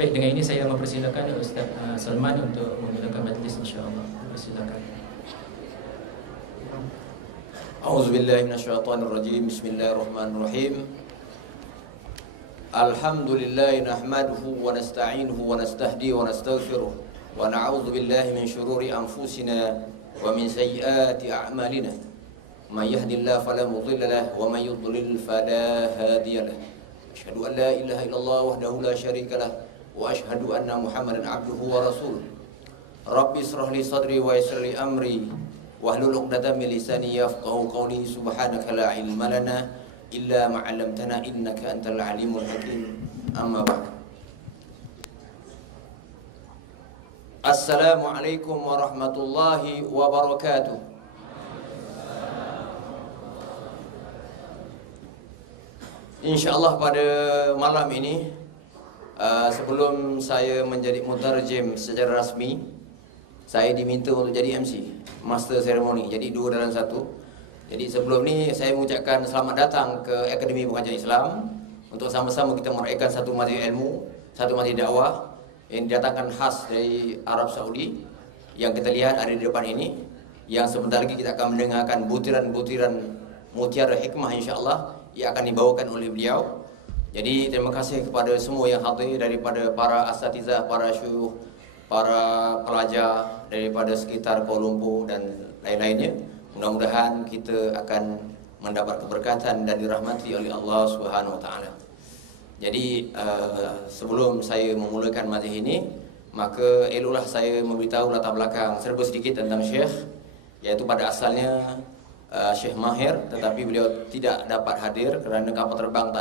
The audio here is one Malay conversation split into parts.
Baik, dengan ini saya mempersilakan Ustaz Salman untuk memulakan majlis, insya-Allah. Persilakan. A'udzubillahi minasyaitonirrajim. Bismillahirrahmanirrahim. Alhamdulillahi nahmaduhu wa nasta'inuhu wa nastahdi wa nastaghfiruh wa na'udzu billahi min syururi anfusina wa min sayyiati a'malina. May yahdihillahu fala mudilla lahu wa may yudlil fala hadiya lahu. Asyhadu an la ilaha illallah wahdahu la syarika lahu wa asyhadu anna Muhammadan 'abduhu wa rasuluh. Rabbi israh li sadri wa yassir li amri wahlul 'uqdatam min lisani yafqahu qawli. Subhanaka la ilma lana illa ma 'allamtana innaka antal alimul hakim. Amma ba'd. Assalamualaikum warahmatullahi wabarakatuh. InsyaAllah pada malam ini, sebelum saya menjadi mutarjim secara rasmi, saya diminta untuk jadi MC, Master Ceremony. Jadi dua dalam satu. Jadi sebelum ni saya mengucapkan selamat datang ke Akademi Pengajian Islam untuk sama-sama kita meraihkan satu majlis ilmu, satu majlis dakwah yang didatangkan khas dari Arab Saudi, yang kita lihat ada di depan ini, yang sebentar lagi kita akan mendengarkan butiran-butiran mutiara hikmah insya-Allah yang akan dibawakan oleh beliau. Jadi terima kasih kepada semua yang hadir, daripada para asatizah, para syuyukh, para pelajar daripada sekitar Kuala Lumpur dan lain-lainnya. Mudah-mudahan kita akan mendapat keberkatan dan dirahmati oleh Allah Subhanahu wa taala. Jadi sebelum saya memulakan majlis ini, maka eloklah saya memberitahu latar belakang serba sedikit tentang Syekh, iaitu pada asalnya Syekh Mahir, tetapi beliau tidak dapat hadir kerana kapal terbang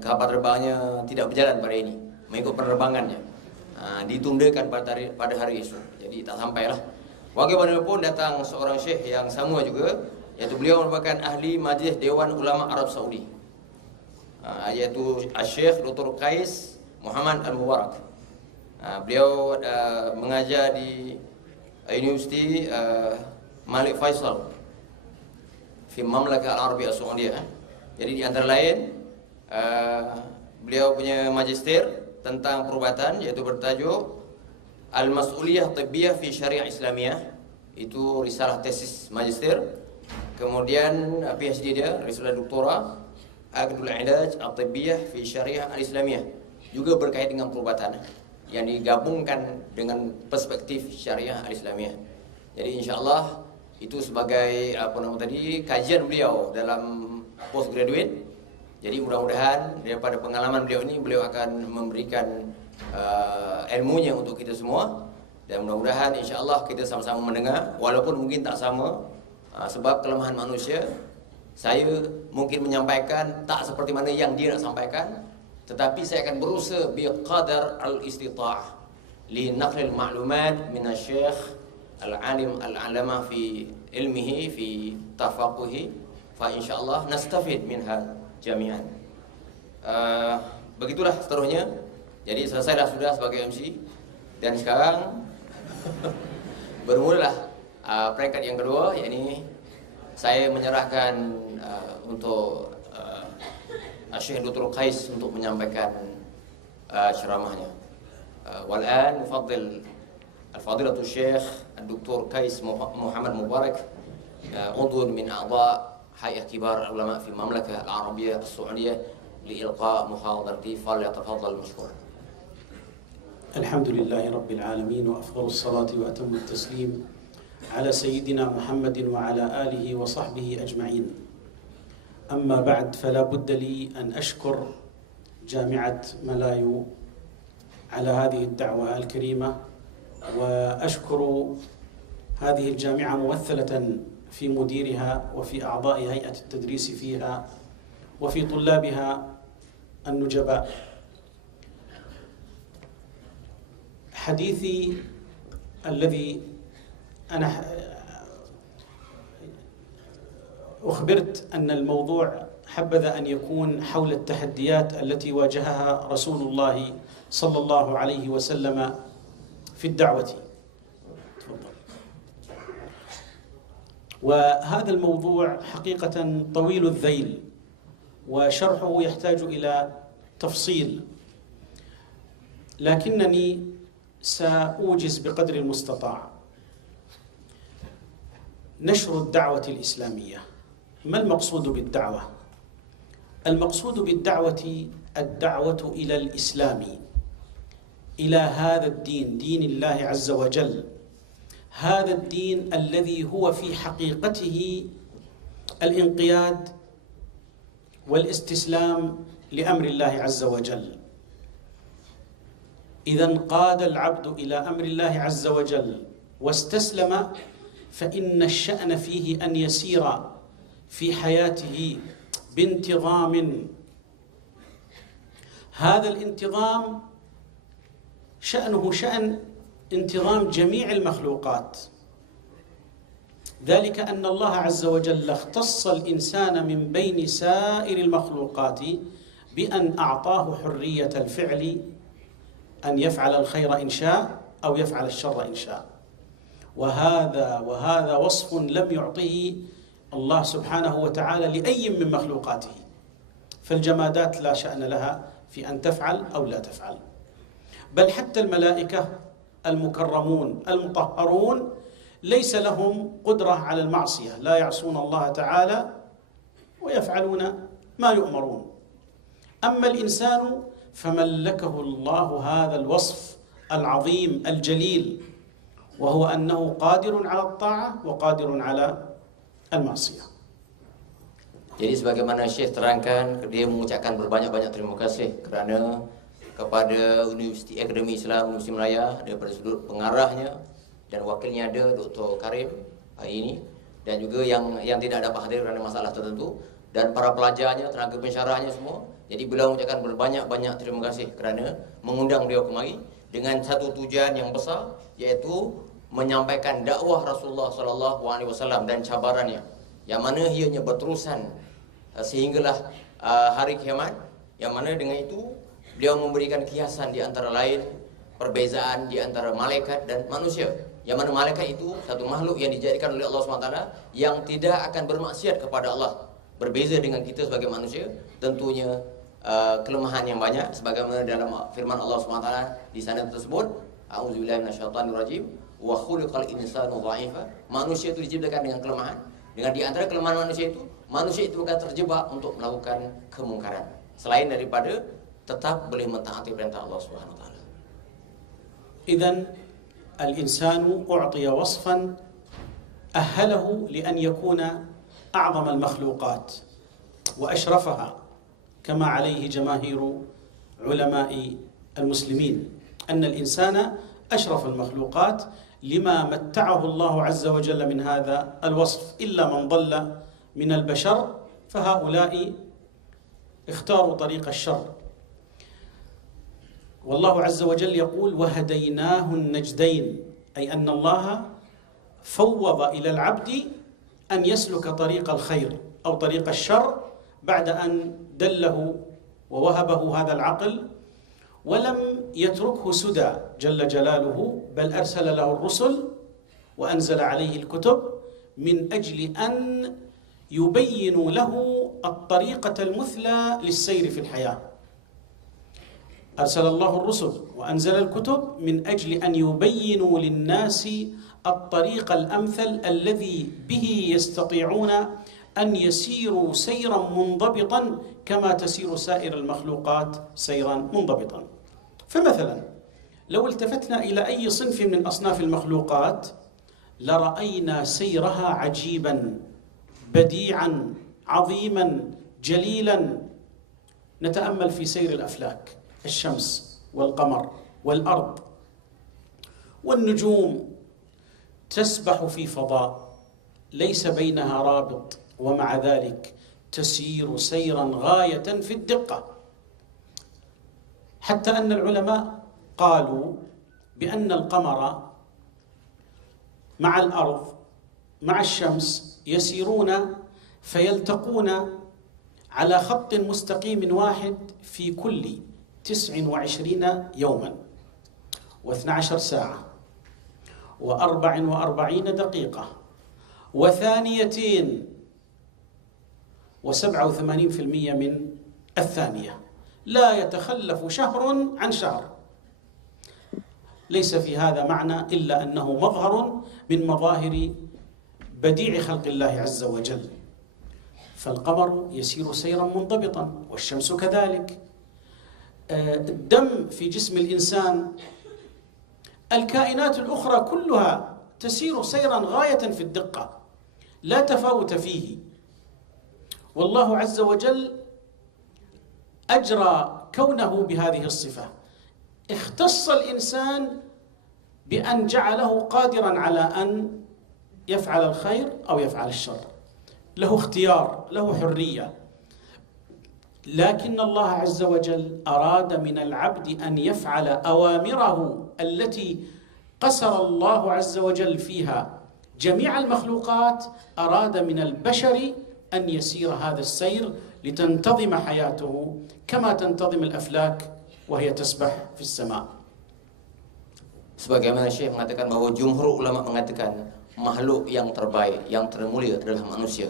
kapal terbangnya tidak berjalan pada ini, mengikut penerbangannya. Ditundakan pada hari esok. Jadi tak sampailah. Bagaimanapun datang seorang syekh yang sama juga, iaitu beliau merupakan ahli majlis Dewan Ulama Arab Saudi, iaitu Syekh Dr. Qais Muhammad Al-Mubarak. Beliau mengajar di Universiti Malik Faisal di Mamlakah Al-Arabiyah Saudiyah. Jadi di antara lain beliau punya magister tentang perubatan, iaitu bertajuk Al-Mas'uliyah Tibbiyah fi Syariah Islamiyah. Itu risalah tesis magister. Kemudian PhD dia, risalah doktora Aqdul Ilaj At-Tibbiyah fi Syariah Al-Islamiyah, juga berkait dengan perubatan yang digabungkan dengan perspektif Syariah Al-Islamiyah. Jadi insya-Allah itu sebagai kajian beliau dalam postgraduate. Jadi mudah-mudahan daripada pengalaman beliau ini, beliau akan memberikan ilmunya untuk kita semua, dan mudah-mudahan insya-Allah kita sama-sama mendengar, walaupun mungkin tak sama, sebab kelemahan manusia. Saya mungkin menyampaikan tak seperti mana yang dia nak sampaikan, tetapi saya akan berusaha biqadar al-istita'ah li naqlil ma'lumat min asy-syekh al-alim al-alama fi ilmihi fi tafaquhi, fa insyaallah nastafid minha jami'an. Begitulah seterusnya. Jadi selesailah sudah sebagai MC, dan sekarang bermulalah peringkat yang kedua, yakni saya menyerahkan untuk Syekh Dr. Qais untuk menyampaikan ceramahnya. Wal'an mufaddil al-fadilatu Syekh Dr. Qais Muhammad Mubarak, udhun min a'dha' hay'ah kibar ulama fi Mamlakah Al-Arabiyah As-Saudiyah, liilqa muhadarati, falyatafaddal mashkur. Alhamdulillahi rabbil alamin, wa afdalus salati wa atammu at-taslim ala sayyidina Muhammadin wa ala alihi wa sahbihi ajma'in. أما بعد، فلا بد لي أن أشكر جامعة ملايو على هذه الدعوة الكريمة، وأشكر هذه الجامعة ممثلة في مديرها وفي أعضاء هيئة التدريس فيها وفي طلابها النجباء. حديثي الذي أنا أخبرت أن الموضوع حبذا أن يكون حول التحديات التي واجهها رسول الله صلى الله عليه وسلم في الدعوة. وهذا الموضوع حقيقة طويل الذيل، وشرحه يحتاج إلى تفصيل، لكنني سأوجز بقدر المستطاع. نشر الدعوة الإسلامية. ما المقصود بالدعوة؟ المقصود بالدعوة الدعوة إلى الإسلام، إلى هذا الدين، دين الله عز وجل، هذا الدين الذي هو في حقيقته الانقياد والاستسلام لأمر الله عز وجل. إذا انقاد العبد إلى أمر الله عز وجل واستسلم، فإن الشأن فيه أن يسير في حياته بانتظام. هذا الانتظام شأنه شأن انتظام جميع المخلوقات، ذلك أن الله عز وجل اختص الإنسان من بين سائر المخلوقات بأن أعطاه حرية الفعل، أن يفعل الخير إن شاء أو يفعل الشر إن شاء. وهذا وصف لم يعطيه الله سبحانه وتعالى لأي من مخلوقاته. فالجمادات لا شأن لها في أن تفعل أو لا تفعل، بل حتى الملائكة المكرمون المطهرون ليس لهم قدرة على المعصية، لا يعصون الله تعالى ويفعلون ما يؤمرون. أما الإنسان فملكه الله هذا الوصف العظيم الجليل، وهو أنه قادر على الطاعة وقادر على المعصية. Jadi sebagaimana Syekh terangkan, dia mengucapkan berbanyak-banyak terima kasih kerana kepada Universiti Akademi Islam Muslim Raya daripada sudut pengarahnya dan wakilnya ada Dr. Karim hari ini, dan juga yang tidak dapat hadir kerana masalah tertentu, dan para pelajarnya, tenaga pensyarahnya semua. Jadi beliau mengucapkan berbanyak-banyak terima kasih kerana mengundang beliau kemari dengan satu tujuan yang besar, iaitu menyampaikan dakwah Rasulullah SAW dan cabarannya, yang mana ianya berterusan sehinggalah hari kiamat, yang mana dengan itu beliau memberikan kiasan di antara lain perbezaan di antara malaikat dan manusia, yang mana malaikat itu satu makhluk yang dijadikan oleh Allah SWT yang tidak akan bermaksiat kepada Allah, berbeza dengan kita sebagai manusia. Tentunya kelemahan yang banyak, sebagaimana dalam firman Allah SWT di sana tersebut, a'udzubillahi minasyaitonirrajim, wa khuliqal insanu dha'ifa. Manusia itu diciptakan dengan kelemahan. Dengan di antara kelemahan manusia itu akan terjebak untuk melakukan kemungkaran, selain daripada tetap boleh mentaati perintah Allah Subhanahu wa taala. إذن الإنسان أعطي وصفا أهله لأن يكون أعظم المخلوقات وأشرفها، كما عليه جماهير علماء المسلمين، أن الإنسان أشرف المخلوقات لما متعه الله عز وجل من هذا الوصف. إلا من ضل من البشر فهؤلاء اختاروا طريق الشر. والله عز وجل يقول وهديناه النجدين، أي أن الله فوض إلى العبد أن يسلك طريق الخير أو طريق الشر بعد أن دله ووهبه هذا العقل، ولم يتركه سدى جل جلاله، بل أرسل له الرسل وأنزل عليه الكتب من أجل أن يبينوا له الطريقة المثلى للسير في الحياة. أرسل الله الرسل وأنزل الكتب من أجل أن يبينوا للناس الطريق الأمثل الذي به يستطيعون أن يسيروا سيرا منضبطا كما تسير سائر المخلوقات سيرا منضبطا. فمثلا لو التفتنا إلى أي صنف من أصناف المخلوقات لرأينا سيرها عجيبا بديعا عظيما جليلا. نتأمل في سير الأفلاك، الشمس والقمر والأرض والنجوم تسبح في فضاء ليس بينها رابط، ومع ذلك تسير سيرا غاية في الدقة، حتى أن العلماء قالوا بأن القمر مع الأرض مع الشمس يسيرون فيلتقون على خط مستقيم واحد في كل 29 يوما و12 ساعة و44 دقيقة و2 و87% من الثانية. لا يتخلف شهر عن شهر. ليس في هذا معنى إلا أنه مظهر من مظاهر بديع خلق الله عز وجل. فالقمر يسير سيرا منضبطا، والشمس كذلك. الدم في جسم الإنسان، الكائنات الأخرى كلها تسير سيرا غاية في الدقة، لا تفاوت فيه. والله عز وجل أجرى كونه بهذه الصفة. اختص الإنسان بأن جعله قادرا على أن يفعل الخير أو يفعل الشر، له اختيار، له حرية. لكن الله عز وجل أراد من العبد أن يفعل أوامره التي قسر الله عز وجل فيها جميع المخلوقات. أراد من البشر أن يسير هذا السير لتنتظم حياته كما تنتظم الأفلاك وهي تسبح في السماء. Sebagaimana Syekh mengatakan bahwa jumhur ulama mengatakan makhluk yang terbaik, yang termulia adalah manusia.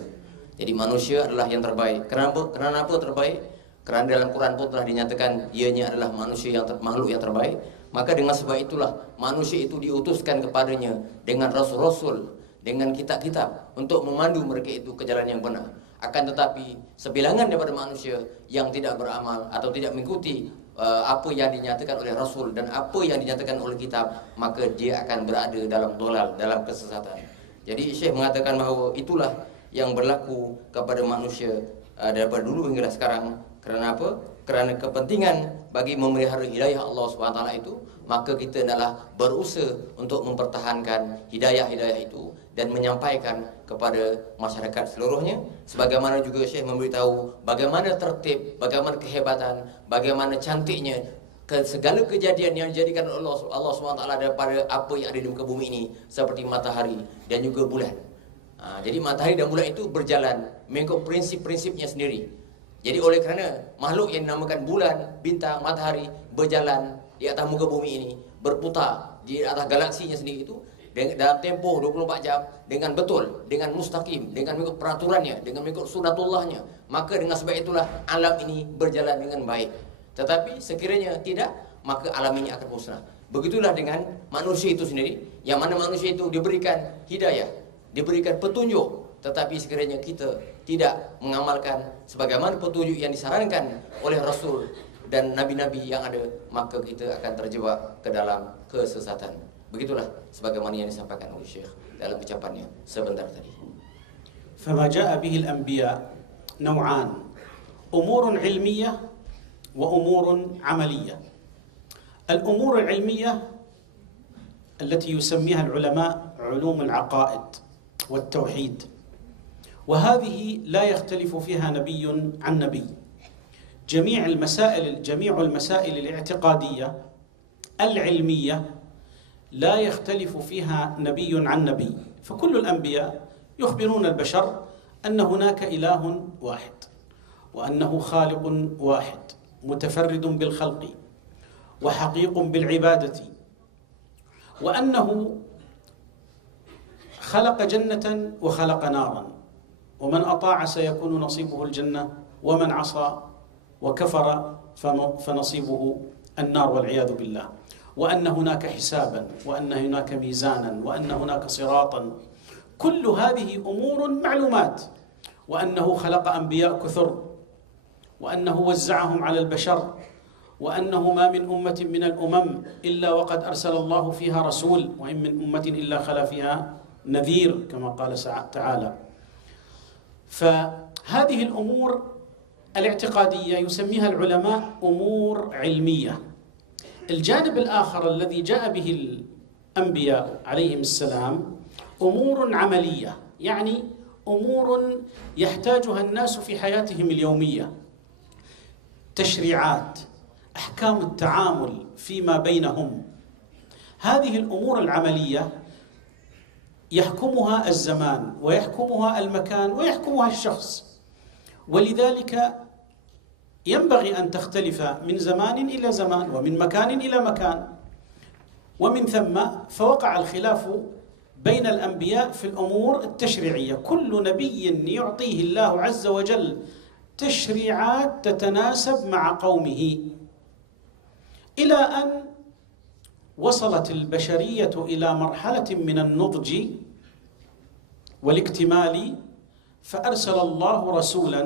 Jadi manusia adalah yang terbaik. Kenapa terbaik? Karena dalam Quran pun telah dinyatakan dianya adalah manusia makhluk yang terbaik. Maka dengan sebab itulah manusia itu diutuskan kepadanya dengan rasul-rasul, dengan kitab-kitab untuk memandu mereka itu ke jalan yang benar. Akan tetapi sebilangan daripada manusia yang tidak beramal atau tidak mengikuti apa yang dinyatakan oleh Rasul dan apa yang dinyatakan oleh kitab, maka dia akan berada dalam dolal, dalam kesesatan. Jadi Syekh mengatakan bahawa itulah yang berlaku kepada manusia daripada dulu hingga sekarang. Kerana apa? Kerana kepentingan bagi memelihara hidayah Allah SWT itu, maka kita adalah berusaha untuk mempertahankan hidayah-hidayah itu dan menyampaikan kepada masyarakat seluruhnya. Sebagaimana juga Syekh memberitahu bagaimana tertib, bagaimana kehebatan, bagaimana cantiknya segala kejadian yang dijadikan oleh Allah SWT daripada apa yang ada di muka bumi ini, seperti matahari dan juga bulan. Jadi matahari dan bulan itu berjalan mengikut prinsip-prinsipnya sendiri. Jadi oleh kerana makhluk yang dinamakan bulan, bintang, matahari berjalan di atas muka bumi ini, berputar di atas galaksinya sendiri itu dalam tempoh 24 jam dengan betul, dengan mustaqim, dengan mengikut peraturannya, dengan mengikut sunatullahnya, maka dengan sebab itulah alam ini berjalan dengan baik. Tetapi sekiranya tidak, maka alam ini akan musnah. Begitulah dengan manusia itu sendiri, yang mana manusia itu diberikan hidayah, diberikan petunjuk. Tetapi sekiranya kita tidak mengamalkan sebagaimana petunjuk yang disarankan oleh Rasul dan Nabi-Nabi yang ada, maka kita akan terjebak ke dalam kesesatan. Begitulah sebagaimana yang disampaikan oleh Syekh dalam ucapannya sebentar tadi. فما جاء به الأنبياء نوعان، أمور علمية وأمور عملية. الأمور العلمية التي يسميها العلماء علوم العقائد والتوحيد، وهذه لا يختلف فيها نبي عن نبي. جميع المسائل الاعتقادية العلمية لا يختلف فيها نبي عن نبي، فكل الأنبياء يخبرون البشر أن هناك إله واحد، وأنه خالق واحد متفرد بالخلق وحقيق بالعبادة، وأنه خلق جنة وخلق نارا، ومن أطاع سيكون نصيبه الجنة، ومن عصى وكفر فنصيبه النار والعياذ بالله، وأن هناك حسابا، وأن هناك ميزانا، وأن هناك صراطا. كل هذه أمور معلومات، وأنه خلق أنبياء كثر، وأنه وزعهم على البشر، وأنه ما من أمة من الأمم إلا وقد أرسل الله فيها رسول، وإن من أمة إلا خلا فيها نذير كما قال تعالى. فهذه الأمور الاعتقادية يسميها العلماء أمور علمية. الجانب الآخر الذي جاء به الأنبياء عليهم السلام أمور عملية، يعني أمور يحتاجها الناس في حياتهم اليومية، تشريعات، أحكام التعامل فيما بينهم. هذه الأمور العملية يحكمها الزمان ويحكمها المكان ويحكمها الشخص، ولذلك ينبغي أن تختلف من زمان إلى زمان ومن مكان إلى مكان. ومن ثم فوقع الخلاف بين الأنبياء في الأمور التشريعية. كل نبي يعطيه الله عز وجل تشريعات تتناسب مع قومه، إلى أن وصلت البشرية إلى مرحلة من النضج والاكتمال، فأرسل الله رسولا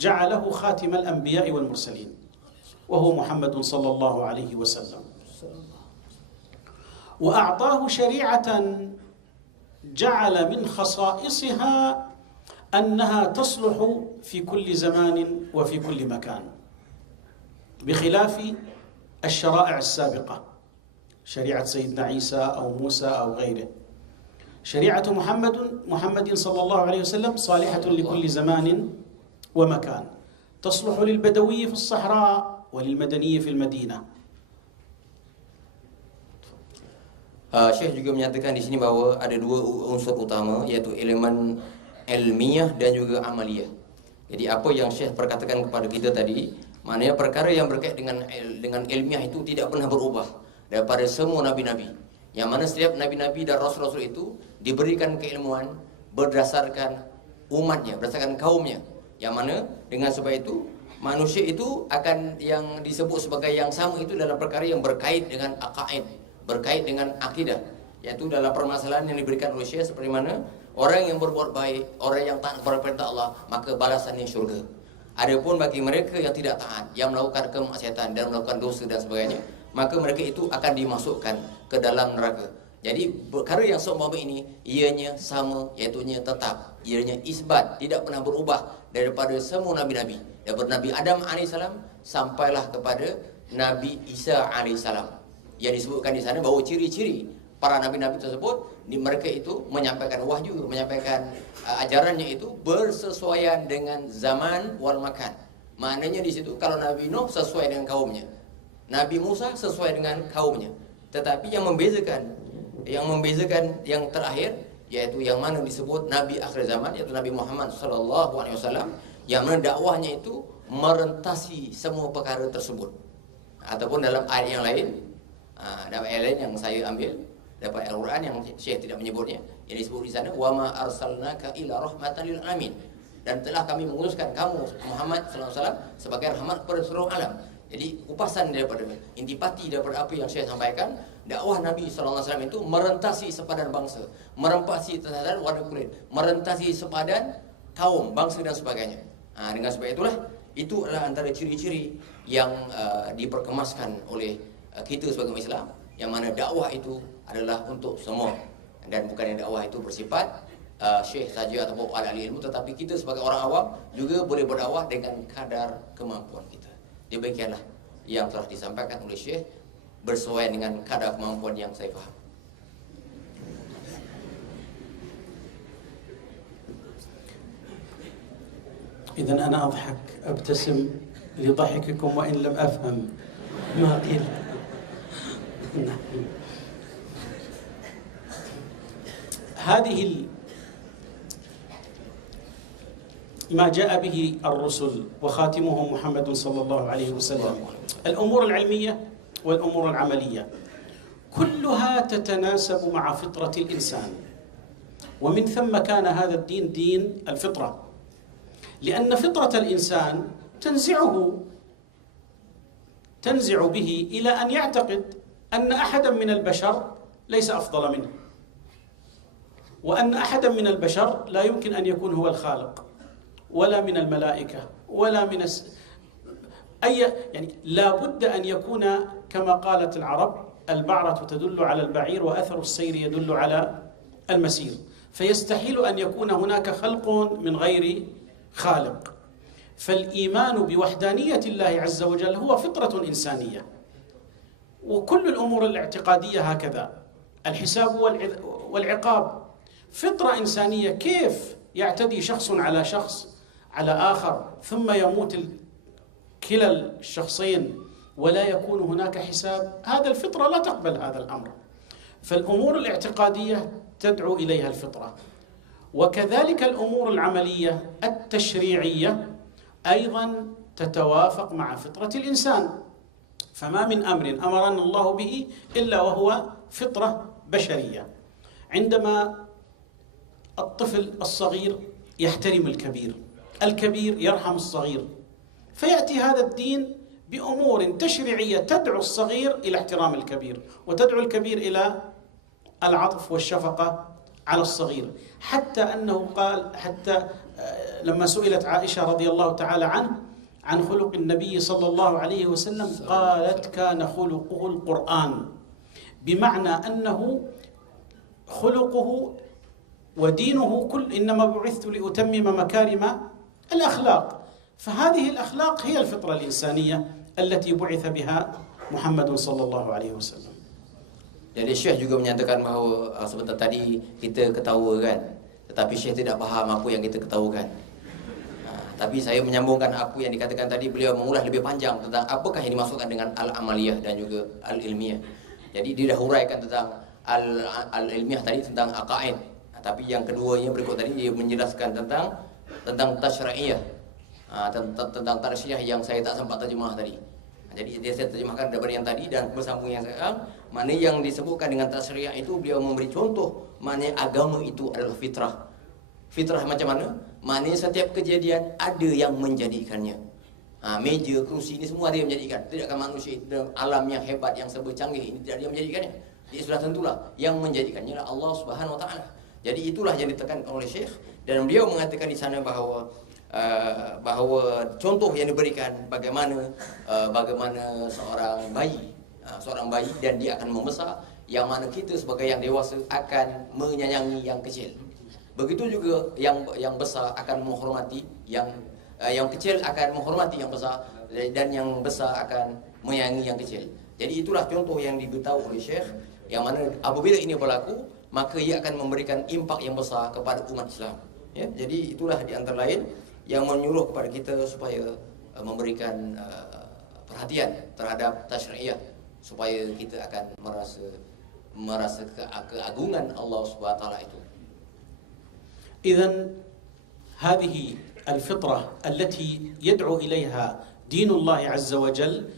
جعله خاتم الأنبياء والمرسلين، وهو محمد صلى الله عليه وسلم، وأعطاه شريعة جعل من خصائصها أنها تصلح في كل زمان وفي كل مكان، بخلاف الشرائع السابقة، شريعة سيدنا عيسى أو موسى أو غيره. شريعة محمد صلى الله عليه وسلم صالحة لكل زمان ومكان، تصلح للبدوي في الصحراء وللمدني في المدينة. Syekh juga menyatakan di sini bahawa ada dua unsur utama, iaitu elemen ilmiah dan juga amaliyah. Jadi apa yang Syekh perkatakan kepada kita tadi, maknanya perkara yang berkait dengan ilmiah itu tidak pernah berubah daripada semua nabi-nabi. Yang mana setiap nabi-nabi dan rasul-rasul itu diberikan keilmuan berdasarkan umatnya, berdasarkan kaumnya. Yang mana dengan sebab itu manusia itu akan yang disebut sebagai yang sama itu dalam perkara yang berkait dengan aqaid, berkait dengan akidah, yaitu dalam permasalahan yang diberikan oleh Syekh seperti mana orang yang berbuat baik, orang yang taat kepada perintah Allah, maka balasannya syurga. Adapun bagi mereka yang tidak taat, yang melakukan kemaksiatan dan melakukan dosa dan sebagainya, maka mereka itu akan dimasukkan ke dalam neraka. Jadi perkara yang seumpama ini ianya sama, iaitu tetap, ianya isbat, tidak pernah berubah daripada semua nabi-nabi, daripada Nabi Adam alaihissalam sampailah kepada Nabi Isa alaihissalam. Yang disebutkan di sana bahawa ciri-ciri para nabi-nabi tersebut, mereka itu menyampaikan wahyu, menyampaikan ajarannya itu bersesuaian dengan zaman wal makan. Maknanya di situ kalau Nabi Nuh sesuai dengan kaumnya, Nabi Musa sesuai dengan kaumnya. Tetapi yang membezakan yang terakhir, yaitu yang mana disebut Nabi akhir zaman, yaitu Nabi Muhammad SAW, yang mana dakwahnya itu merentasi semua perkara tersebut. Ataupun dalam ayat yang lain, dalam ayat lain yang saya ambil dapat Al-Quran yang Syekh tidak menyebutnya, yang disebut di sana, wa ma arsalnaka illa rahmatan lil alamin, dan telah kami mengutuskan kamu Muhammad SAW sebagai rahmat kepada seluruh alam. Jadi kupasan daripada intipati daripada apa yang saya sampaikan, dakwah Nabi SAW itu merentasi sepadan bangsa, merentasi sepadan warna kulit, merentasi sepadan kaum, bangsa dan sebagainya. Dengan sebab itulah, itu adalah antara ciri-ciri yang diperkemaskan oleh kita sebagai Islam, yang mana dakwah itu adalah untuk semua, dan bukan yang dakwah itu bersifat syekh saja ataupun ahli ilmu, tetapi kita sebagai orang awam juga boleh berdakwah dengan kadar kemampuan kita. Demikianlah yang telah disampaikan oleh Syekh bersesuaian dengan kadar kemampuan yang saya faham. إذن أنا أضحك أبتسم لضحككم وإن لم أفهم ما قيل. هذه ما جاء به الرسل وخاتمهم محمد صلى الله عليه وسلم، الأمور العلمية والأمور العملية كلها تتناسب مع فطرة الإنسان، ومن ثم كان هذا الدين دين الفطرة، لأن فطرة الإنسان تنزع به إلى أن يعتقد أن أحدا من البشر ليس أفضل منه، وأن أحدا من البشر لا يمكن أن يكون هو الخالق ولا من الملائكة ولا من يعني لا بد أن يكون كما قالت العرب: البعرة تدل على البعير وأثر السير يدل على المسير، فيستحيل أن يكون هناك خلق من غير خالق. فالإيمان بوحدانية الله عز وجل هو فطرة إنسانية، وكل الأمور الاعتقادية هكذا، الحساب والعقاب فطرة إنسانية. كيف يعتدي شخص على شخص على آخر ثم يموت كلا الشخصين ولا يكون هناك حساب؟ هذا الفطرة لا تقبل هذا الأمر. فالأمور الاعتقادية تدعو إليها الفطرة، وكذلك الأمور العملية التشريعية أيضا تتوافق مع فطرة الإنسان. فما من أمر أمرنا الله به إلا وهو فطرة بشرية. عندما الطفل الصغير يحترم الكبير الكبير يرحم الصغير، فيأتي هذا الدين بأمور تشريعية تدعو الصغير إلى احترام الكبير، وتدعو الكبير إلى العطف والشفقة على الصغير، حتى أنه قال، حتى لما سئلت عائشة رضي الله تعالى عنه عن خلق النبي صلى الله عليه وسلم قالت: كان خلقه القرآن، بمعنى أنه خلقه ودينه إنما بعثت لأتمم مكارم الأخلاق. فهذه الأخلاق هي الفطرة الإنسانية التي بعث بها محمد صلى الله عليه وسلم. Jadi Syekh juga menyatakan bahawa sebentar tadi kita ketawa kan, tetapi Syekh tidak faham apa yang kita ketawakan. Tapi saya menyambungkan apa yang dikatakan tadi, beliau mengulas lebih panjang tentang apakah yang dimaksudkan dengan al-amaliyah dan juga al-ilmiyah. Jadi dia dah huraikan tentang al-ilmiyah tadi tentang aqaid. Tapi yang keduanya berikut tadi dia menjelaskan tentang tasyri'iyah. Tentang tasyri'iyah yang saya tak sempat terjemah tadi. Jadi dia saya terjemahkan daripada yang tadi dan bersambung yang sekarang. Mana yang disebutkan dengan tasyri'iyah itu beliau memberi contoh mana agama itu adalah fitrah. Fitrah macam mana? Maknanya setiap kejadian ada yang menjadikannya. Meja, kerusi ini semua ada yang menjadikan. Tidakkah manusia alam yang hebat, yang serba canggih ini tidak ada yang menjadikannya? Dia sudah tentulah yang menjadikannya adalah Allah Subhanahu Wa Taala. Jadi itulah yang ditekankan oleh Syekh, dan beliau mengatakan di sana bahawa contoh yang diberikan bagaimana seorang bayi dan dia akan membesar, yang mana kita sebagai yang dewasa akan menyayangi yang kecil. Begitu juga yang besar akan menghormati yang kecil, akan menghormati yang besar, dan yang besar akan menyayangi yang kecil. Jadi itulah contoh yang diberitahu oleh Syekh, yang mana apabila ini berlaku maka ia akan memberikan impak yang besar kepada umat Islam. Ya, jadi itulah di antara lain yang menyuruh kepada kita supaya memberikan perhatian terhadap tasyri'iyah, supaya kita akan merasa keagungan Allah Subhanahu wa taala itu. إذن هذه الفطرة التي يدعو إليها دين الله عز وجل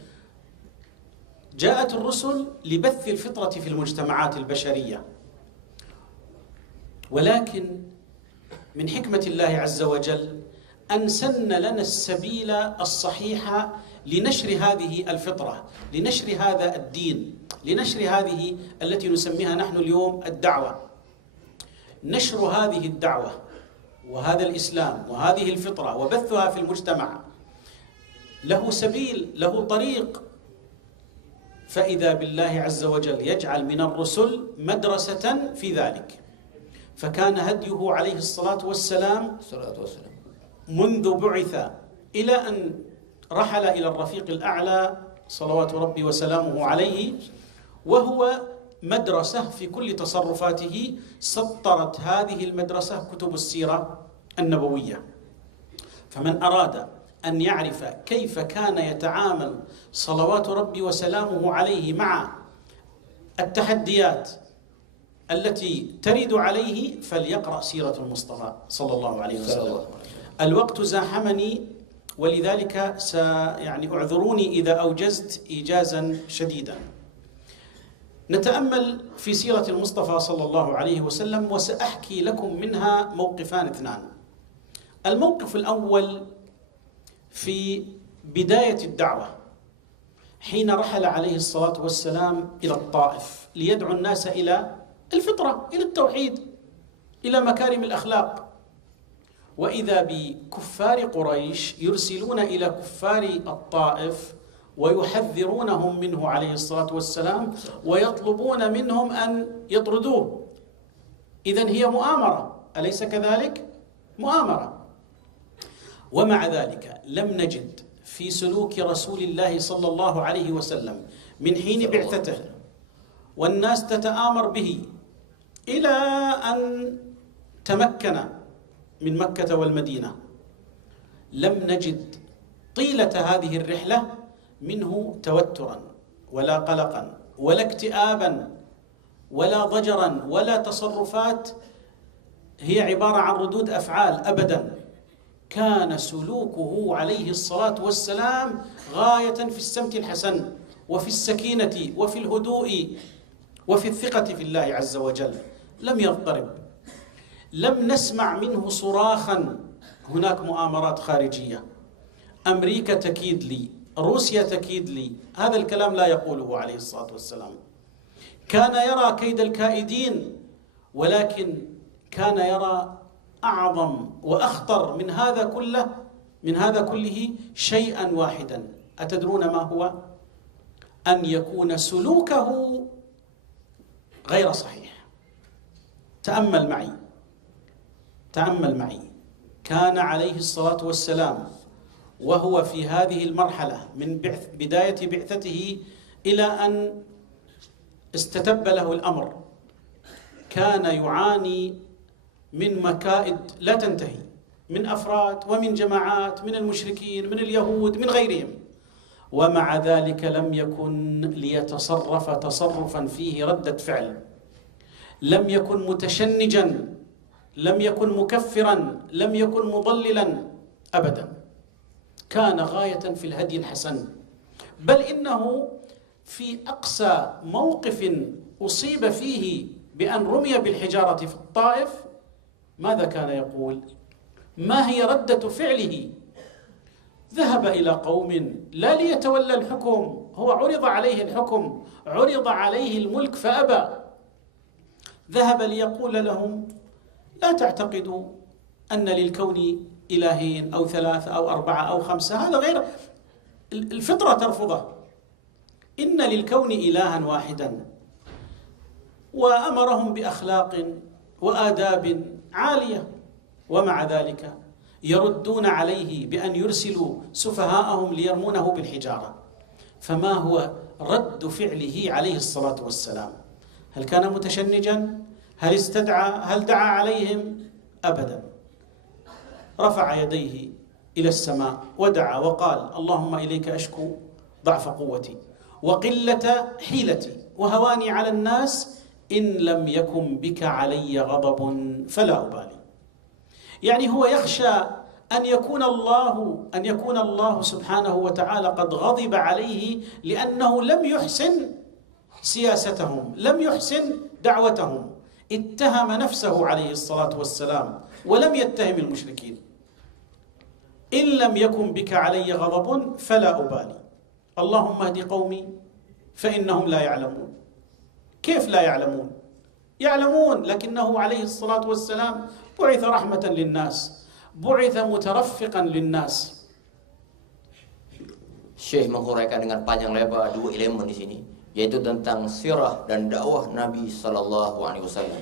جاءت الرسل لبث الفطرة في المجتمعات البشرية، ولكن من حكمة الله عز وجل أن سن لنا السبيل الصحيح لنشر هذه الفطرة، لنشر هذا الدين، لنشر هذه التي نسميها نحن اليوم الدعوة. نشر هذه الدعوة وهذا الإسلام وهذه الفطرة وبثها في المجتمع له سبيل، له طريق. فإذا بالله عز وجل يجعل من الرسل مدرسة في ذلك. فكان هديه عليه الصلاة والسلام منذ بعث إلى أن رحل إلى الرفيق الأعلى صلوات ربي وسلامه عليه وهو مدرسة في كل تصرفاته. سطرت هذه المدرسة كتب السيرة النبوية. فمن أراد أن يعرف كيف كان يتعامل صلوات ربي وسلامه عليه مع التحديات التي ترد عليه فليقرأ سيرة المصطفى صلى الله عليه وسلم. الوقت زاحمني ولذلك اعذروني إذا أوجزت إيجازا شديدا. نتأمل في سيرة المصطفى صلى الله عليه وسلم وسأحكي لكم منها موقفان اثنان. الموقف الأول في بداية الدعوة حين رحل عليه الصلاة والسلام إلى الطائف ليدعو الناس إلى الفطرة، إلى التوحيد، إلى مكارم الأخلاق. وإذا بكفار قريش يرسلون إلى كفار الطائف ويحذرونهم منه عليه الصلاة والسلام ويطلبون منهم أن يطردوه. إذن هي مؤامرة، أليس كذلك؟ مؤامرة. ومع ذلك لم نجد في سلوك رسول الله صلى الله عليه وسلم من حين بعثته والناس تتآمر به إلى أن تمكن من مكة والمدينة، لم نجد طيلة هذه الرحلة منه توترا ولا قلقا ولا اكتئابا ولا ضجرا ولا تصرفات هي عبارة عن ردود أفعال أبدا. كان سلوكه عليه الصلاة والسلام غاية في السمت الحسن وفي السكينة وفي الهدوء وفي الثقة في الله عز وجل. لم يضطرب، لم نسمع منه صراخا هناك مؤامرات خارجية، أمريكا تكيد لي، روسيا تكيد لي، هذا الكلام لا يقوله عليه الصلاة والسلام. كان يرى كيد الكائدين، ولكن كان يرى أعظم وأخطر من هذا كله شيئا واحدا. أتدرون ما هو؟ أن يكون سلوكه غير صحيح. تأمل معي، كان عليه الصلاة والسلام وهو في هذه المرحلة من بداية بعثته إلى أن استتب له الأمر، كان يعاني من مكائد لا تنتهي، من أفراد ومن جماعات، من المشركين، من اليهود، من غيرهم، ومع ذلك لم يكن ليتصرف تصرفا فيه ردة فعل، لم يكن متشنجا، لم يكن مكفرا، لم يكن مضللا أبدا. كان غاية في الهدي الحسن، بل إنه في أقصى موقف أصيب فيه بأن رمي بالحجارة في الطائف ماذا كان يقول؟ ما هي ردة فعله؟ ذهب إلى قوم لا ليتولى الحكم، هو عرض عليه الحكم، عرض عليه الملك فأبى. ذهب ليقول لهم لا تعتقدوا أن للكون إلهين أو ثلاثة أو أربعة أو خمسة، هذا غير الفطرة ترفضه، إن للكون إلها واحدا. وأمرهم بأخلاق وآداب عالية، ومع ذلك يردون عليه بأن يرسلوا سفهاءهم ليرمونه بالحجارة. فما هو رد فعله عليه الصلاة والسلام؟ هل كان متشنجا؟ هل استدعى؟ هل دعا عليهم؟ أبدا. رفع يديه إلى السماء ودعا وقال اللهم إليك أشكو ضعف قوتي وقلة حيلتي وهواني على الناس، إن لم يكن بك علي غضب فلا أبالي. يعني هو يخشى أن يكون الله سبحانه وتعالى قد غضب عليه لأنه لم يحسن سياستهم، لم يحسن دعوتهم. اتهم نفسه عليه الصلاة والسلام ولم يتهم المشركين. إن لم يكن بك علي غضب فلا أبالي، اللهم اهد قومي فإنهم لا يعلمون. كيف لا يعلمون؟ يعلمون، لكنه عليه الصلاة والسلام بعث رحمة للناس، بعث مترفقا للناس. Syekh menguraikan dengan panjang lebar dua elemen di sini, yaitu tentang sirah dan dakwah Nabi sallallahu alaihi wasallam.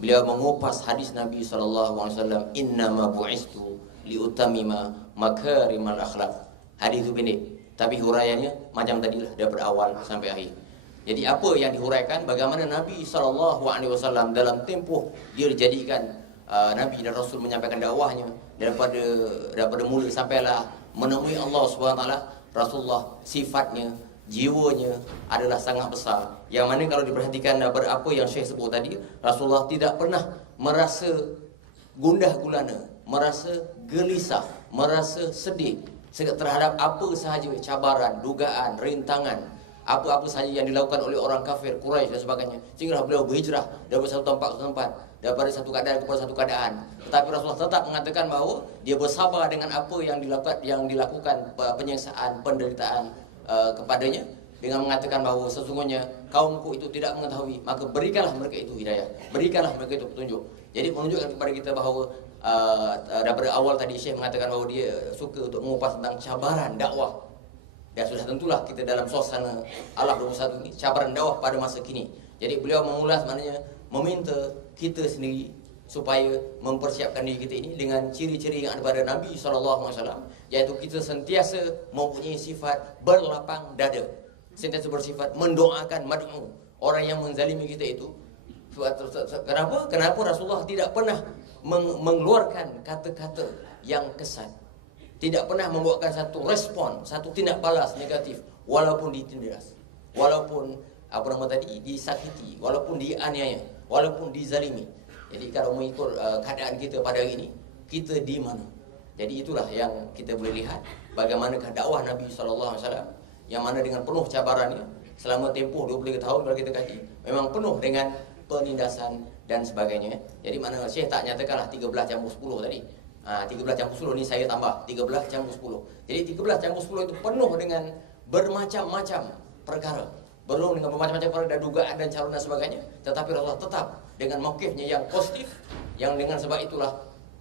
Beliau mengupas hadis Nabi sallallahu alaihi wasallam, "Innama bu'istu liutamima makarimal akhlaq." Hadis itu pendek, tapi huraiannya macam tadilah dari awal sampai akhir. Jadi apa yang dihuraikan, bagaimana Nabi sallallahu alaihi wasallam dalam tempoh dia dijadikan Nabi dan Rasul menyampaikan dakwahnya daripada mula sampailah menemui Allah Subhanahu wa taala. Rasulullah sifatnya, jiwanya adalah sangat besar. Yang mana kalau diperhatikan daripada apa yang Syekh sebut tadi, Rasulullah tidak pernah merasa gundah gulana, merasa gelisah, merasa sedih terhadap apa sahaja cabaran, dugaan, rintangan, apa-apa sahaja yang dilakukan oleh orang kafir, Quraisy dan sebagainya. Sehingga beliau berhijrah dari satu tempat ke tempat, daripada satu keadaan kepada satu keadaan. Tetapi Rasulullah tetap mengatakan bahawa dia bersabar dengan apa yang dilakukan penyiksaan, penderitaan kepadanya, dengan mengatakan bahawa sesungguhnya kaumku itu tidak mengetahui, maka berikanlah mereka itu hidayah, berikanlah mereka itu petunjuk. Jadi menunjukkan kepada kita bahawa daripada awal tadi Syekh mengatakan bahawa dia suka untuk mengupas tentang cabaran dakwah. Dan sudah tentulah kita dalam suasana Allah 21 ini, cabaran dakwah pada masa kini. Jadi beliau mengulas, maknanya meminta kita sendiri supaya mempersiapkan diri kita ini dengan ciri-ciri yang ada pada Nabi SAW, iaitu kita sentiasa mempunyai sifat berlapang dada, sentiasa bersifat mendoakan mad'u, orang yang menzalimi kita itu. Kenapa Rasulullah tidak pernah mengeluarkan kata-kata yang kesan, tidak pernah membuatkan satu respon, satu tindak balas negatif, walaupun ditindas, walaupun disakiti, walaupun dianiaya, walaupun dizalimi. Jadi kalau mengikut keadaan kita pada hari ini, kita di mana? Jadi itulah yang kita boleh lihat bagaimana dakwah Nabi SAW, yang mana dengan penuh cabarannya selama tempoh 23 tahun kalau kita kaji, memang penuh dengan penindasan dan sebagainya. Jadi mana Syekh tak nyatakanlah 13 campur 10 tadi. 13 campur 10 ni saya tambah 13 campur 10. Jadi 13 campur 10 itu penuh dengan bermacam-macam perkara. Penuh dengan bermacam-macam perkara dan dugaan dan calon dan sebagainya. Tetapi Rasulullah tetap dengan mauqifnya yang positif, yang dengan sebab itulah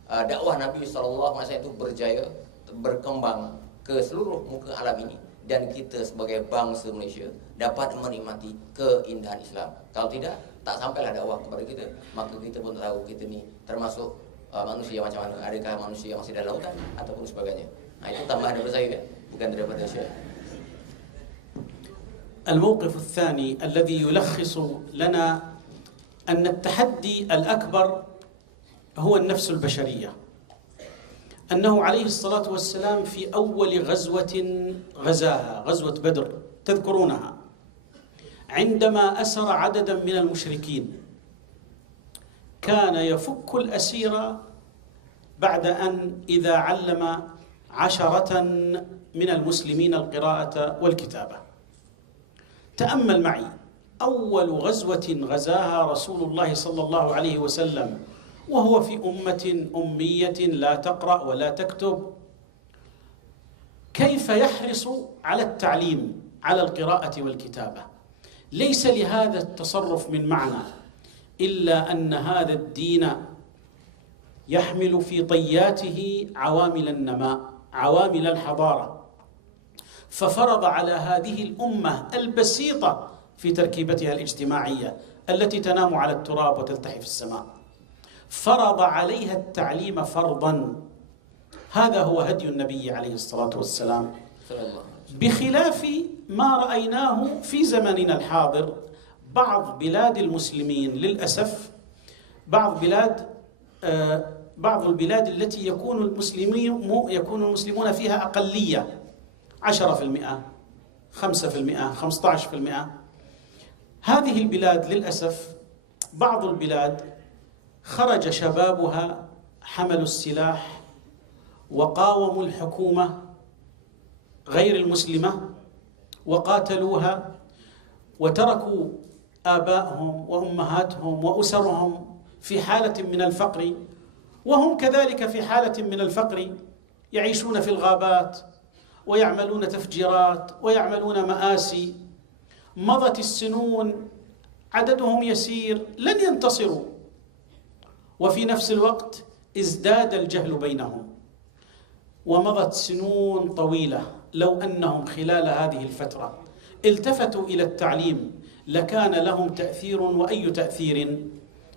dakwah Nabi SAW itu berjaya berkembang ke seluruh muka alam ini, dan kita sebagai bangsa Malaysia dapat menikmati keindahan Islam. Kalau tidak, tak sampailah dakwah kepada kita, maka kita pun tahu kita ni termasuk manusia macam mana. Adakah manusia yang masih dalam lautan ataupun sebagainya. Itu tambahan daripada saya, bukan daripada saya. الموقف الثاني الذي يلخص لنا أن التحدي الأكبر هو النفس البشرية، أنه عليه الصلاة والسلام في أول غزوة غزاها، غزوة بدر تذكرونها، عندما أسر عددا من المشركين كان يفك الأسير بعد أن إذا علم 10 من المسلمين القراءة والكتابة. تأمل معي، أول غزوة غزاها رسول الله صلى الله عليه وسلم وهو في أمة أمية لا تقرأ ولا تكتب، كيف يحرص على التعليم، على القراءة والكتابة؟ ليس لهذا التصرف من معنى إلا أن هذا الدين يحمل في طياته عوامل النماء، عوامل الحضارة، ففرض على هذه الأمة البسيطة في تركيبتها الاجتماعية التي تنام على التراب وتلتحي في السماء، فرض عليها التعليم فرضا. هذا هو هدي النبي عليه الصلاة والسلام، بخلاف ما رأيناه في زمننا الحاضر. بعض بلاد المسلمين للأسف، بعض البلاد التي يكون المسلمون فيها أقلية 10%، 5%، 15%. هذه البلاد للأسف بعض البلاد خرج شبابها حملوا السلاح وقاوموا الحكومة غير المسلمة وقاتلوها وتركوا آبائهم وأمهاتهم وأسرهم في حالة من الفقر، وهم كذلك في حالة من الفقر يعيشون في الغابات ويعملون تفجيرات ويعملون مآسي. مضت السنون، عددهم يسير، لن ينتصروا، وفي نفس الوقت ازداد الجهل بينهم. ومضت سنون طويلة، لو أنهم خلال هذه الفترة التفتوا إلى التعليم لكان لهم تأثير، وأي تأثير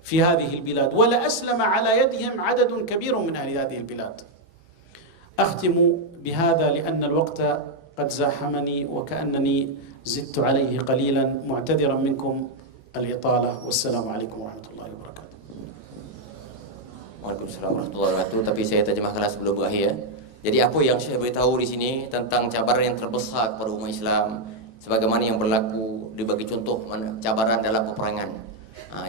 في هذه البلاد، ولأسلم على يدهم عدد كبير من أهل هذه البلاد. أختم بهذا لأن الوقت قد زاحمني وكأنني زدت عليه قليلا، معتذرا منكم الإطالة، والسلام عليكم ورحمة الله وبركاته. Waalaikumsalam warahmatullahi wabarakatuh. Tapi saya terjemahkanlah sebelum berakhir. Jadi apa yang saya beritahu di sini tentang cabaran yang terbesar kepada umat Islam, sebagaimana yang berlaku, dibagi contoh cabaran dalam peperangan.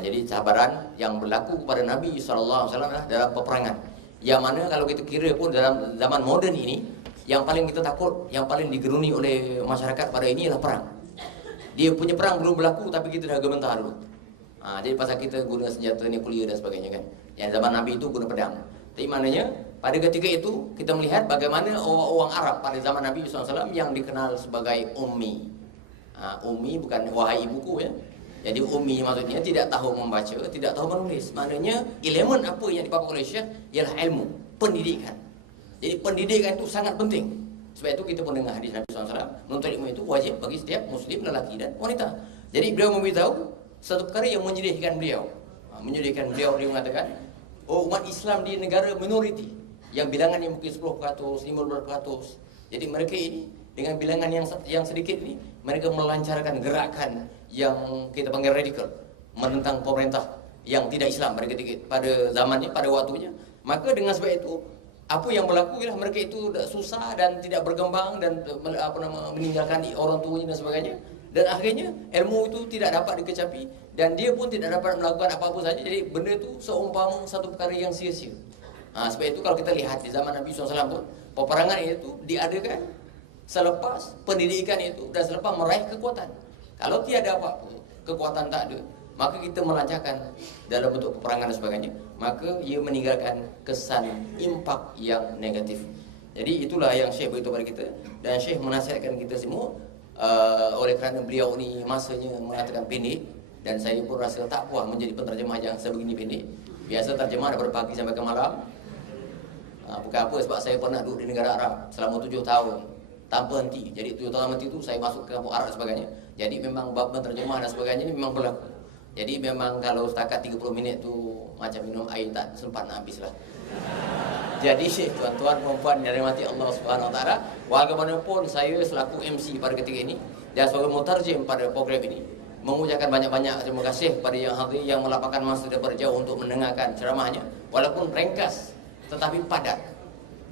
Jadi cabaran yang berlaku kepada Nabi SAW adalah dalam peperangan. Yang mana kalau kita kira pun dalam zaman moden ini, yang paling kita takut, yang paling digeruni oleh masyarakat pada ini adalah perang. Dia punya perang belum berlaku tapi kita dah gementar dulu. Jadi pasal kita guna senjata nuklear dan sebagainya kan. Yang zaman Nabi itu guna pedang. Tapi maknanya pada ketika itu kita melihat bagaimana orang Arab pada zaman Nabi SAW yang dikenal sebagai ummi. Ummi bukan wahai ibuku ya. Jadi ummi maksudnya tidak tahu membaca, tidak tahu menulis. Maknanya elemen apa yang dipakai oleh Syekh ialah ilmu, pendidikan. Jadi pendidikan itu sangat penting. Sebab itu kita pun dengar hadis Nabi SAW, menuntut ilmu itu wajib bagi setiap muslim lelaki dan wanita. Jadi beliau memberitahu satu perkara yang menyedihkan beliau. Menyedihkan beliau, dia mengatakan, umat Islam di negara minoriti yang bilangannya mungkin 10%, 15%. Jadi mereka ini dengan bilangan yang sedikit ini, mereka melancarkan gerakan yang kita panggil radikal, menentang pemerintah yang tidak Islam pada zamannya, pada waktunya. Maka dengan sebab itu, apa yang berlaku ialah mereka itu susah dan tidak berkembang dan meninggalkan orang tuanya dan sebagainya. Dan akhirnya ilmu itu tidak dapat dikecapi dan dia pun tidak dapat melakukan apa-apa saja. Jadi benda itu seumpama satu perkara yang sia-sia. Sebab itu kalau kita lihat di zaman Nabi SAW pun, peperangan itu diadakan selepas pendidikan itu dan selepas meraih kekuatan. Kalau tiada apa-apa, kekuatan tak ada, maka kita melancarkan dalam bentuk peperangan dan sebagainya, maka ia meninggalkan kesan impak yang negatif. Jadi itulah yang Syekh beritahu kepada kita, dan Syekh menasihatkan kita semua. Oleh kerana beliau ni masanya mengatakan pendek, dan saya pun rasa tak puas menjadi penterjemah yang sebegini pendek. Biasa terjemah daripada pagi sampai ke malam. Bukan apa, sebab saya pernah duduk di negara Arab selama 7 tahun tanpa henti. Jadi 7 tahun henti tu saya masuk ke kampung Arab dan sebagainya. Jadi memang bab penterjemah dan sebagainya ni memang berlaku. Jadi memang kalau setakat 30 minit tu macam minum air tak sempat nak habis lah. Jadi tuan-tuan perempuan yang dirahmati Allah Subhanahu Wa Taala, bagaimanapun saya selaku MC pada ketika ini dan sebagai mutarjim pada program ini mengucapkan banyak-banyak terima kasih kepada yang hadir yang melapangkan masa daripada jauh untuk mendengarkan ceramahnya, walaupun ringkas tetapi padat.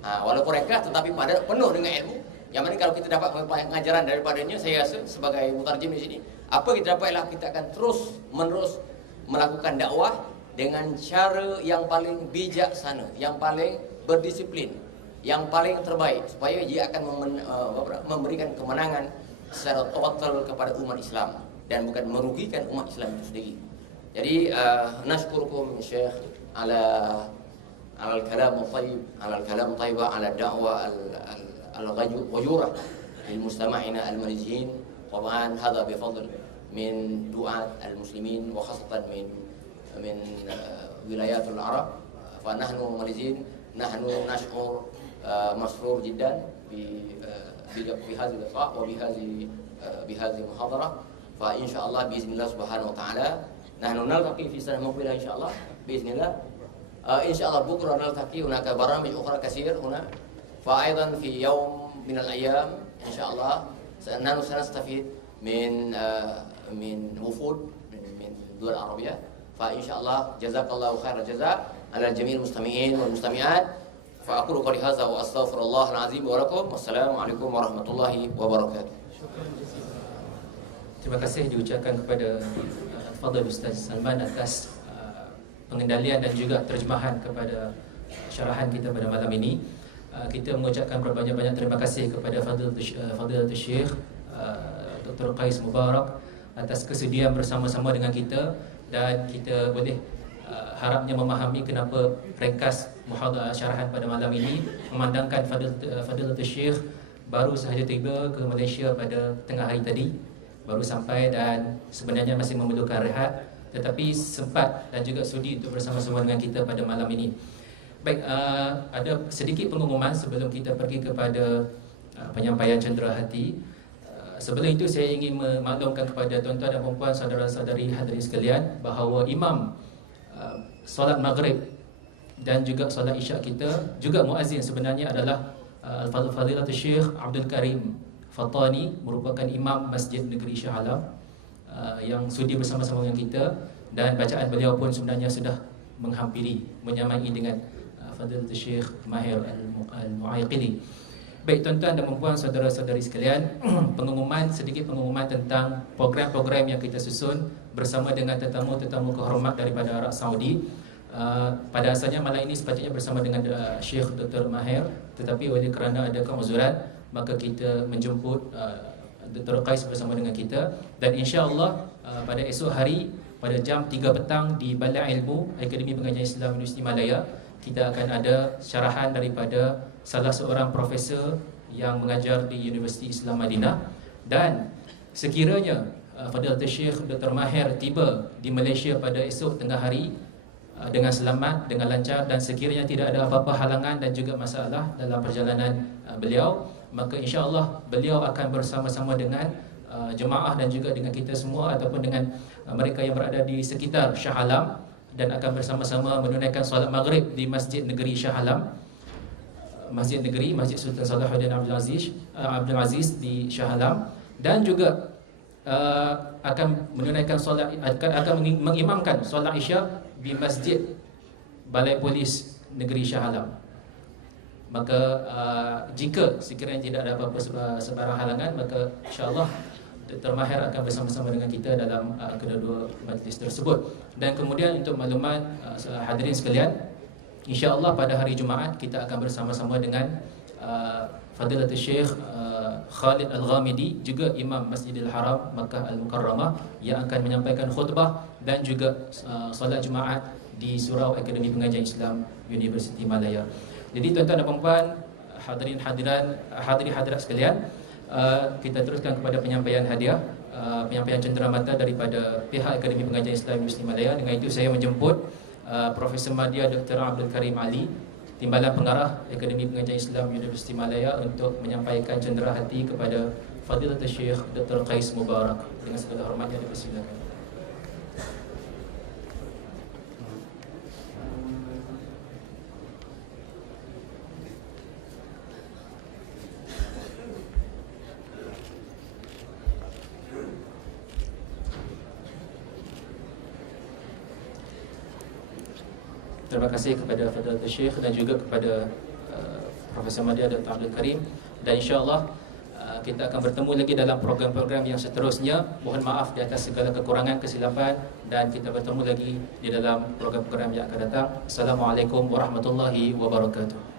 Walaupun ringkas tetapi padat, penuh dengan ilmu. Yang mana kalau kita dapat pengajaran daripadanya, saya rasa sebagai mutarjim di sini, apa kita dapat ialah kita akan terus menerus melakukan dakwah dengan cara yang paling bijaksana, yang paling berdisiplin, yang paling terbaik, supaya ia akan memberikan kemenangan secara total kepada umat Islam dan bukan merugikan umat Islam itu sendiri. Jadi nashkurukum Syekh ala al-kalam al-tayyib, ala al-kalam tayyib, ala da'wa al-ghayurah lil mustama'ina al-marijin. Taban hadha bifadl min du'at al-muslimin wa khasatan min wilayat al-Arab. Fa nahnu marijin, nahnu nash'ur masrur jiddan bi hadhihi al-liqa wa bi hadhihi al-muhadara. Fa insyaallah biiznillah subhanahu wa ta'ala nahnu naltaqi fi sanah muqbilah insyaallah biiznillah. insyaallah bukra naltaqi hunaka baramij ukhra katsir huna. Fa aidan fi yawm min al-ayyam insyaallah nahnu sanastafid min wufud min dul arabiyah. Fa insyaallah jazakallahu khairal jazaa ala jami'il mustami'in wal mustami'at. Fa aqulu qali hadza wa astaghfirullahal azim wa lakum. Wassalamualaikum warahmatullahi wabarakatuh. Terima kasih diucapkan kepada Fadil Ustaz Salman atas pengendalian dan juga terjemahan kepada syarahan kita pada malam ini. Kita mengucapkan berbanyak-banyak terima kasih kepada Fadilatul Syekh Dr. Qais Mubarak atas kesediaan bersama-sama dengan kita, dan kita boleh harapnya memahami kenapa ringkas muhadharah syarahan pada malam ini, memandangkan Fadilatul Syekh baru sahaja tiba ke Malaysia pada tengah hari tadi, baru sampai dan sebenarnya masih memerlukan rehat, tetapi sempat dan juga sudi untuk bersama-sama dengan kita pada malam ini. Baik, ada sedikit pengumuman sebelum kita pergi kepada penyampaian cenderahati. Sebelum itu saya ingin memaklumkan kepada tuan-tuan dan puan-puan, saudara-saudari hadirin sekalian, bahawa imam solat maghrib dan juga solat isyak kita, juga muazzin sebenarnya adalah Al-Fadilatul Syekh Abdul Karim Fatani, merupakan imam Masjid Negeri Shah Alam yang sudi bersama-sama dengan kita, dan bacaan beliau pun sebenarnya sudah menghampiri, menyamai dengan Fadilatul Syekh Mahir Al-Mu'ayqili. Baik tuan-tuan dan puan, saudara-saudari sekalian, sedikit pengumuman tentang program-program yang kita susun bersama dengan tetamu-tetamu kehormat daripada Arab Saudi. Pada asalnya malam ini sepatutnya bersama dengan Syekh Dr. Mahir, tetapi oleh kerana ada keuzuran, maka kita menjemput Dr. Qais bersama dengan kita, dan insya-Allah pada esok hari pada jam 3 petang di Balai Ilmu Akademi Pengajian Islam Universiti Malaya, kita akan ada syarahan daripada salah seorang profesor yang mengajar di Universiti Islam Madinah. Dan sekiranya Fadilatul Syekh Dr. Mahir tiba di Malaysia pada esok tengah hari dengan selamat, dengan lancar, dan sekiranya tidak ada apa-apa halangan dan juga masalah dalam perjalanan beliau, maka insya-Allah beliau akan bersama-sama dengan jemaah dan juga dengan kita semua ataupun dengan mereka yang berada di sekitar Shah Alam, dan akan bersama-sama menunaikan solat maghrib di Masjid Negeri Shah Alam, Masjid Negeri, Masjid Sultan Salahuddin Abdul Aziz di Shah Alam, dan juga akan menunaikan solat, akan mengimamkan solat Isyak di Masjid Balai Polis Negeri Shah Alam. Maka jika sekiranya tidak ada apa-apa sebarang halangan, maka insya-Allah Dr. Mahir akan bersama-sama dengan kita dalam kedua-dua majlis tersebut. Dan kemudian untuk maklumat hadirin sekalian, insya-Allah pada hari Jumaat kita akan bersama-sama dengan Fadilatul Syekh Khalid Al-Ghamidi, juga Imam Masjidil Haram Makkah Al-Mukarramah, yang akan menyampaikan khutbah dan juga solat Jumaat di Surau Akademi Pengajian Islam Universiti Malaya. Jadi tuan-tuan dan puan-puan, hadirin-hadirat sekalian, kita teruskan kepada penyampaian hadiah, penyampaian cenderamata daripada pihak Akademi Pengajian Islam Universiti Malaya. Dengan itu saya menjemput Profesor Madya Dr. Abdul Karim Ali, Timbalan Pengarah Akademi Pengajian Islam Universiti Malaya, untuk menyampaikan cendera hati kepada Fadilatul Syekh Dr. Qais Mubarak. Dengan segala hormatnya dipersilakan. Terima kasih kepada Fadilatul Syekh dan juga kepada Profesor Madya Dr. Abdul Karim, dan insya-Allah kita akan bertemu lagi dalam program-program yang seterusnya. Mohon maaf di atas segala kekurangan, kesilapan, dan kita bertemu lagi di dalam program-program yang akan datang. Assalamualaikum warahmatullahi wabarakatuh.